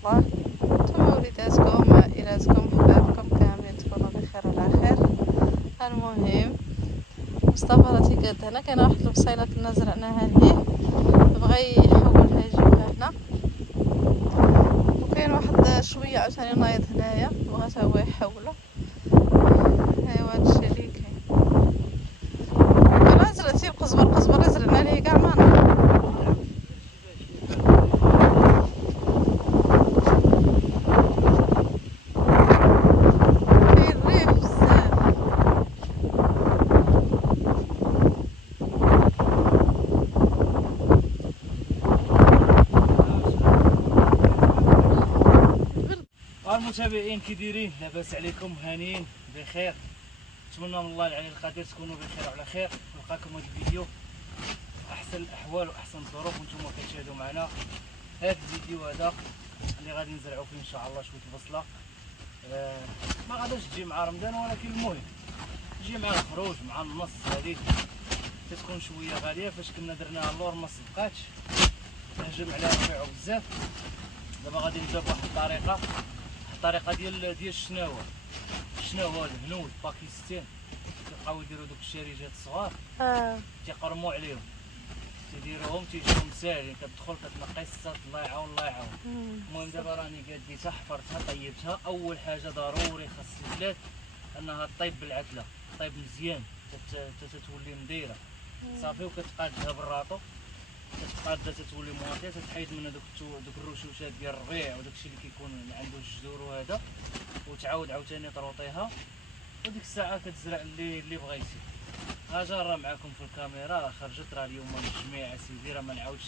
الله. انتم وليداتكم عائلاتكم حبابكم كاملين تكونوا بخير على خير. المهم مصطفى راه تيقاد هنا، كاينه واحد البصيله كنا زرعناها ليه بغى يحولها يجيبها هنا، وكاين واحد شويه عاوتاني نايض هنايا بغا تا هو يحولو. ايوا هادشي اللي كاين. انا زرعتي قزبر زرعنا ليه كاع ما فيه الريح بزاف. المتابعين كي دايرين؟ لاباس عليكم؟ هانيين بخير؟ نتمنى من الله العلي القدير تكونوا بخير وعلى خير. نلقاكم هذا الفيديو احسن الاحوال واحسن الظروف وانتم كتشاهدوا معنا هذا الفيديو هذا اللي غادي نزرعوا فيه ان شاء الله شويه البصله. ما غاداش تجي مع رمضان، ولكن المهم تجي مع الخروج مع النص. هذه تتكون شويه غاليه، فاش كنا درناها اللور ما صدقاتش، هجم عليها البيع بزاف. دابا غادي نبدا بواحد الطريقه ديال الشناوه الهنود باكستان. كيبقاو يديروا دوك الشريجات الصغار تيقرموا عليهم، تيديروهم تيجيهم ساهلين، كتدخل كتنقي الساط. الله يعاون الله يعاون. المهم دابا راني قاديتها حفرتها طيبتها. اول حاجه ضروري خاص البلاد انها طيب بالعتله، طيب مزيان تتولي مديره صافي، وكتقادها بالراطو، كتقادها تتولي مواطيه، تتحيد منها دوك الرشوشات ديال الربيع وداك الشيء اللي كيكون عنده الجذور وهذا، وتعاود عاوتاني تروطيها، وديك الساعه كتزرع اللي بغيتي. ها جا راه معكم في الكاميرا، راه خرجت، راه اليوم الجميع اسيدي، راه ما نعاودش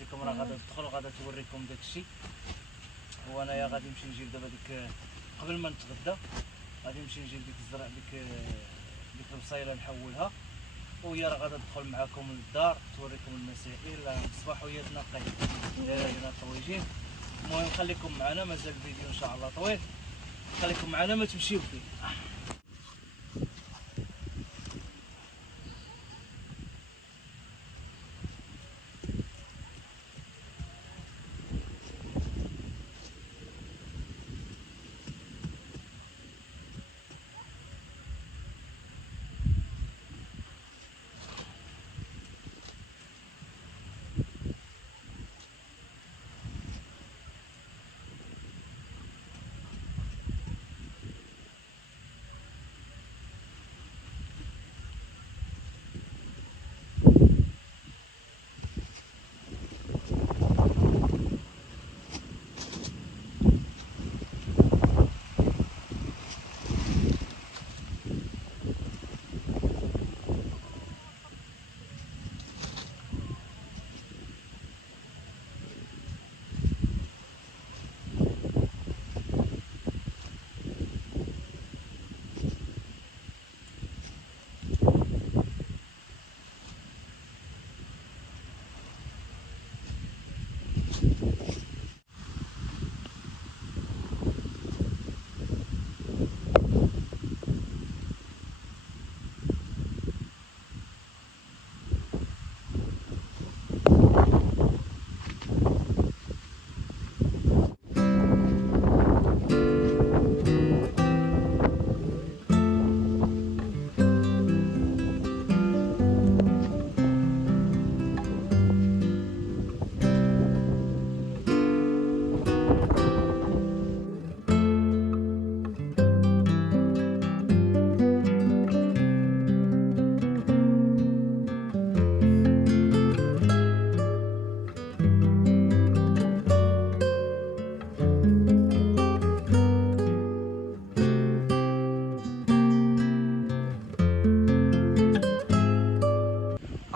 لكم، راه غادا تدخل غادا توريكم داك الشيء. وانايا غادي نمشي نجيب دابا ديك قبل ما نتغدى، غادي نمشي نجيب ديك البصيله نحولها، وهي راه غادا تدخل معكم للدار توريكم المسائل. الصباح وهي تنقي دايره لينا الطويجين. المهم خليكم معنا، مازال الفيديو ان شاء الله طويل، خليكم معنا ما تمشيو فيه.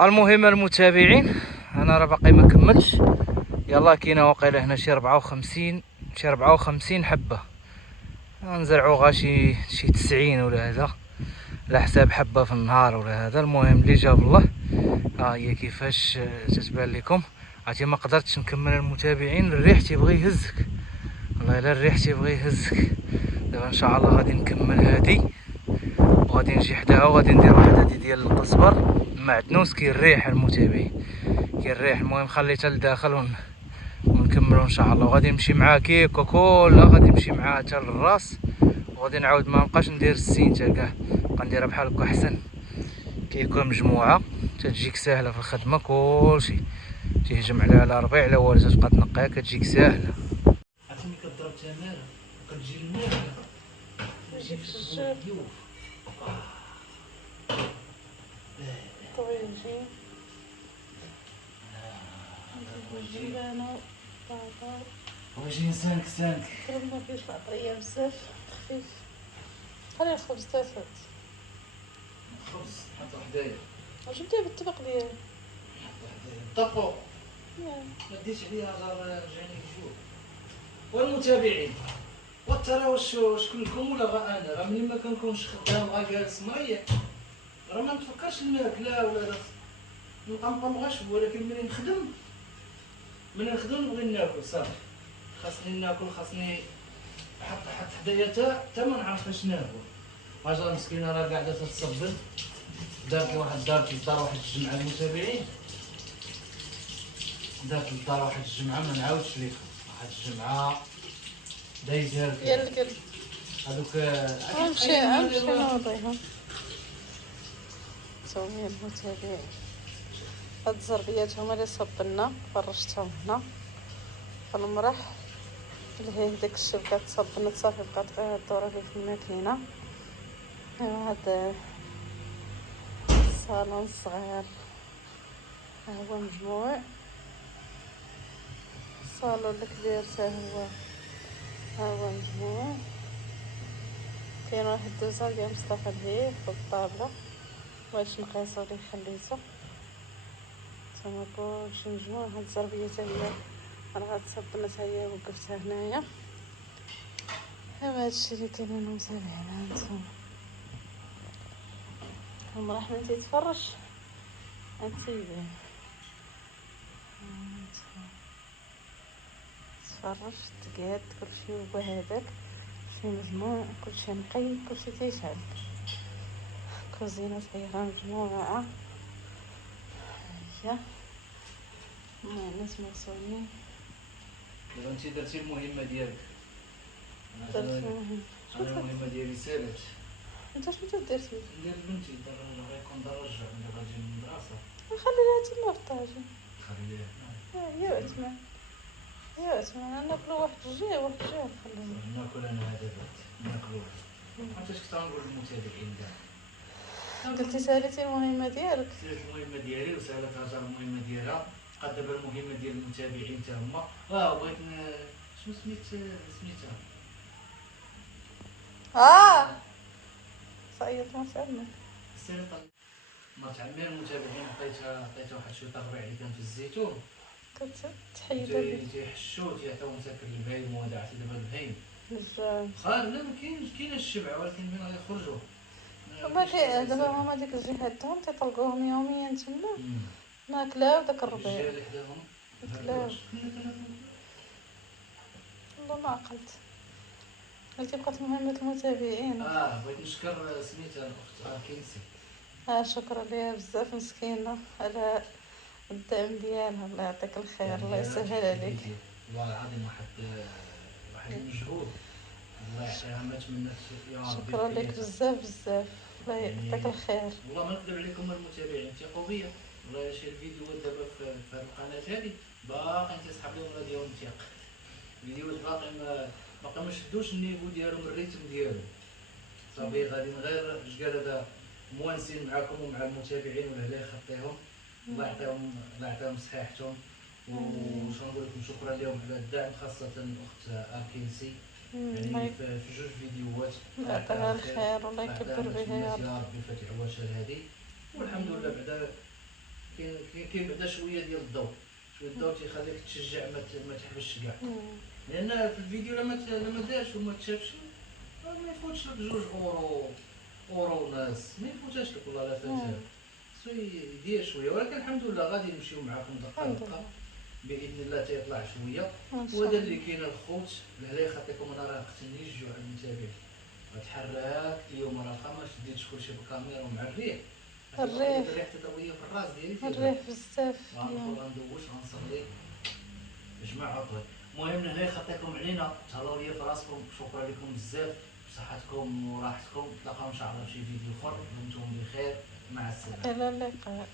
المهم المتابعين، انا راه باقي ما كملتش. يلا كاينه واقيلا هنا شي 54 حبه، نزرعو غا شي 90 ولا هذا، على حساب حبه في النهار ولا هذا. المهم اللي جاب الله. ها هي كيفاش تتبان لكم. عرفتي ما قدرتش نكمل المتابعين، الريح تيبغي يهزك، والله الا الريح تيبغي يهزك. دابا ان شاء الله غادي نكمل هادي، وغادي نجي حداها وغادي ندير واحد هادي ديال القزبر معدنوس. كاين الريح المتابعين، كاين الريح. المهم خليتها لداخل نكملوا ان شاء الله. وغادي نمشي مع كيكو كلها، غادي نمشي معاها حتى للراس، وغادي نعاود ما نبقاش ندير السينتا كاع، نبقى نديرها بحال هكا احسن. كيكون مجموعه تتجيك ساهله في الخدمه، كلشي تيهجم عليها لا ربيع لا والو، تبقى تنقيها كتجيك ساهله. عرفتي كضرب تماره وكتجي الماء يجي في الجيب طويجي جبانة بابا وجهي سانك سانك. كرم ما فيهش العطرية بزاف خفيف. خلي الخبز تافت خبز حط وحدايا، جبتيه بالطبق ديالي طقو ما ديتش عليها غير جاني الجوع. والمتابعين وترى واش شكون ولا غا انا راه ملي ما كنكونش خدام غا جالس مريح، راه ما نتفكرش الماكله ولا راه نبقى مغاشب. ولكن ملي نخدم نبغي ناكل صافي، خاصني ناكل، خاصني حط حدايا تا ما نعرف اش ناكل. هاجر مسكينه راه قاعده تتصبر، دارت واحد للدار واحد الجمعه المتابعين، دارت للدار واحد الجمعه ما نعاودش لكم، واحد الجمعه دايزها ديال القلب هذوك. غنمشي نوضيها. نتوما المتابعين هاد الزربيات هما اللي صبنا، فرشتهم هنا في المرح اللي هي داك الشبكه تصبنت صافي، بقات غير الدوره اللي في الماكينه. ايوا هاد الصالون الصغير ها هو مجموع، الصالون الكبير حتى هو ها هو مجموع. كاين واحد الدوزه ديال مصطفى الهيف فوق الطابله باش نقيسو ليه خليتو تما كلشي مجموع. هاد الزربيه حتى هي راه غتصبن حتى هي وقفتها هنايا. ايوا هادشي اللي كاين انا متابعين هانتوما. المرح ملي تيتفرش هانتيبان تفرش تقاد كلشي هو هذاك، كلشي مجموع، كلشي نقي، كلشي تيشعل. كوزينة هي مجموعة هي ناس مغسولين. دابا انت درتي المهمه ديالك، درت مهم. انا المهمه ديالي سالت. انت شنو درتي؟ ندير بنتي غيكون درج ملي غتجي من المدرسه، نخليها تما في الطاجين. خليها هي وعثمان انا ناكلو واحد الجهه نخليهم. ناكل انا هذا بعد ناكلو. عرفتي اش كنت نقول للمتابعين كاع؟ قلتي ساليتي المهمه ديالك. سالت المهمه ديالي وسالت هاجر المهمه ديالها، بقات دابا المهمه ديال المتابعين حتى هما. بغيت شنو سميتها صعيط ما سالنا السيرطه مرت عمي. المتابعين عطيتها واحد شويه الربيع اللي كان في الزيتون، كتحيد هذيك تيحشو تيعطيو مساكن البهايم. وهذا عرفتي دابا البهايم بزاف. لا ما كاينش الشبع، ولكن فين غيخرجوا ما كاين دابا هما ديك الجهاتهم تيطلقوهم يوميا تما ما كلاو داك الربيع. الرجال اللي حداهم كلاو والله ما عقلت. قلتي بقات مهمة المتابعين. بغيت نشكر سميتها الاخت اركينسي. شكرا ليها بزاف مسكينة على الدعم ديالها. الله يعطيك الخير، الله يسهل عليك. والله العظيم واحد المجهود، الله يعطيها ما تمنات يا ربي. شكرا لك بزاف الله يعطيك الخير. والله ما نكذب عليكم المتابعين، ثقوا بيا. والله شي الفيديوهات دابا في هذه القناه هذه باقي تسحب لهم ولا ديالهم ثقه. الفيديوهات باقي ما شدوش النيفو ديالهم، الريتم ديالهم صافي. غادي غير جكال موانسين معكم ومع المتابعين والهلا يخطيهم. الله يعطيهم صحيحتهم. وشنو نقول لكم، شكرا لهم على الدعم، خاصه الاخت اركينسي يعني في جوج فيديوهات. الله يعطيها الخير والله يكبر بها يا ربي في العواشر هذه. والحمد لله بعدا كاين بعدا شويه ديال الضوء، شويه الضوء تيخليك تشجع ما تحبسش كاع. لان في الفيديو لما دارش وما تشافش ما يفوتش لك 2 اورو ونص، ما يفوتش لك والله لا فاتها. يدير شويه، ولكن الحمد لله غادي نمشيو معاكم دقه باذن الله تيطلع شويه. وهذا اللي كاين الخوت لهلا يخطيكم. انا راه قتلني الجوع المتابعين، تحركت اليوم راه ما شديتش كلشي بالكاميرا ومع الريح. الريح تطويه في الراس ديالي، الريح بزاف. غندوش غنصلي جميع عضوي. المهم لهنا خطيكم علينا، تهلاو ليا في راسكم، شكرا لكم بزاف بصحتكم وراحتكم. نتلاقاو ان شاء الله في شي فيديو اخر، دمتم بخير، مع السلامه. إلى اللقاء.